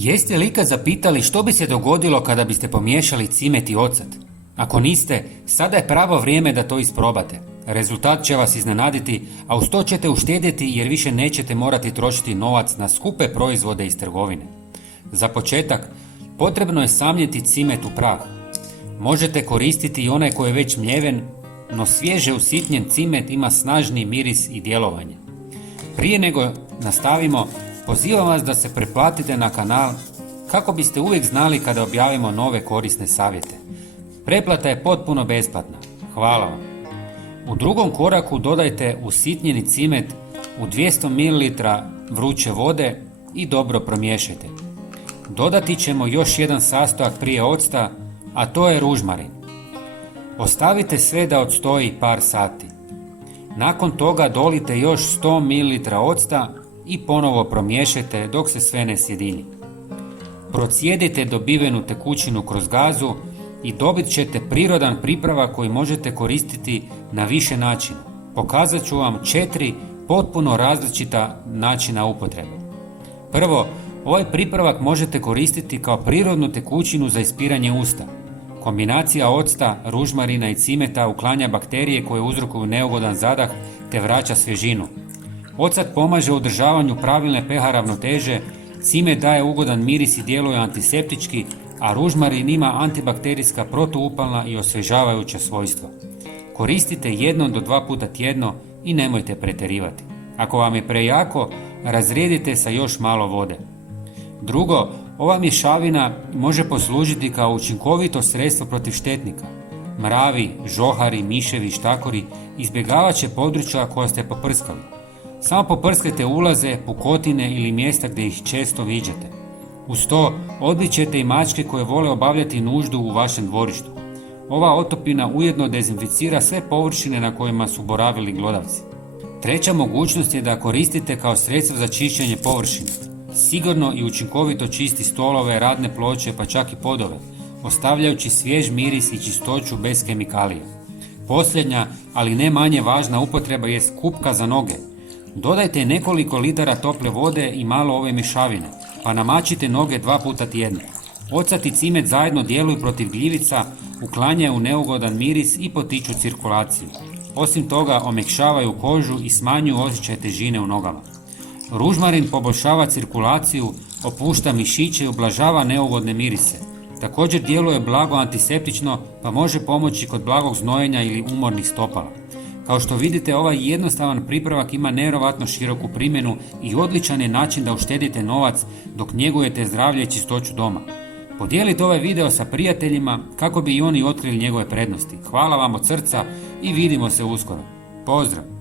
Jeste li ikad zapitali što bi se dogodilo kada biste pomiješali cimet i ocat? Ako niste, sada je pravo vrijeme da to isprobate. Rezultat će vas iznenaditi, a uz to ćete uštedjeti jer više nećete morati trošiti novac na skupe proizvode iz trgovine. Za početak, potrebno je samljeti cimet u prah. Možete koristiti i onaj koji je već mljeven, no svježe usitnjen cimet ima snažni miris i djelovanje. Prije nego nastavimo, pozivam vas da se pretplatite na kanal kako biste uvijek znali kada objavimo nove korisne savjete. Pretplata je potpuno besplatna. Hvala vam. U drugom koraku dodajte usitnjeni cimet u 200 ml vruće vode i dobro promiješajte. Dodati ćemo još jedan sastojak prije octa, a to je ružmarin. Ostavite sve da odstoji par sati. Nakon toga dolite još 100 ml octa i ponovo promiješajte dok se sve ne sjedini. Procijedite dobivenu tekućinu kroz gazu i dobit ćete prirodan pripravak koji možete koristiti na više načina. Pokazat ću vam 4 potpuno različita načina upotrebe. Prvo, ovaj pripravak možete koristiti kao prirodnu tekućinu za ispiranje usta. Kombinacija octa, ružmarina i cimeta uklanja bakterije koje uzrokuju neugodan zadah te vraća svježinu. Ocat pomaže u održavanju pravilne pH ravnoteže, cimet daje ugodan miris i djeluje antiseptički, a ružmarin ima antibakterijska, protuupalna i osvježavajuća svojstva. Koristite 1 do 2 puta tjedno i nemojte pretjerivati. Ako vam je prejako, razrijedite sa još malo vode. Drugo, ova mješavina može poslužiti kao učinkovito sredstvo protiv štetnika. Mravi, žohari, miševi, štakori izbjegavat će područja koja ste poprskali. Samo poprskajte ulaze, pukotine ili mjesta gdje ih često viđate. Uz to odbit ćete i mačke koje vole obavljati nuždu u vašem dvorištu. Ova otopina ujedno dezinficira sve površine na kojima su boravili glodavci. Treća mogućnost je da koristite kao sredstvo za čišćenje površina. Sigurno i učinkovito čisti stolove, radne ploče pa čak i podove, ostavljajući svjež miris i čistoću bez kemikalija. Posljednja, ali ne manje važna upotreba je kupka za noge. Dodajte nekoliko litara tople vode i malo ove mješavine, pa namačite noge 2 puta tjedno. Ocat i cimet zajedno djeluju protiv gljivica, uklanjaju neugodan miris i potiču cirkulaciju. Osim toga, omekšavaju kožu i smanjuju osjećaj težine u nogama. Ružmarin poboljšava cirkulaciju, opušta mišiće i ublažava neugodne mirise. Također djeluje blago antiseptično, pa može pomoći kod blagog znojenja ili umornih stopala. Kao što vidite, ovaj jednostavan pripravak ima nevjerojatno široku primjenu i odličan je način da uštedite novac dok njegujete zdravlje i čistoću doma. Podijelite ovaj video sa prijateljima kako bi i oni otkrili njegove prednosti. Hvala vam od srca i vidimo se uskoro. Pozdrav!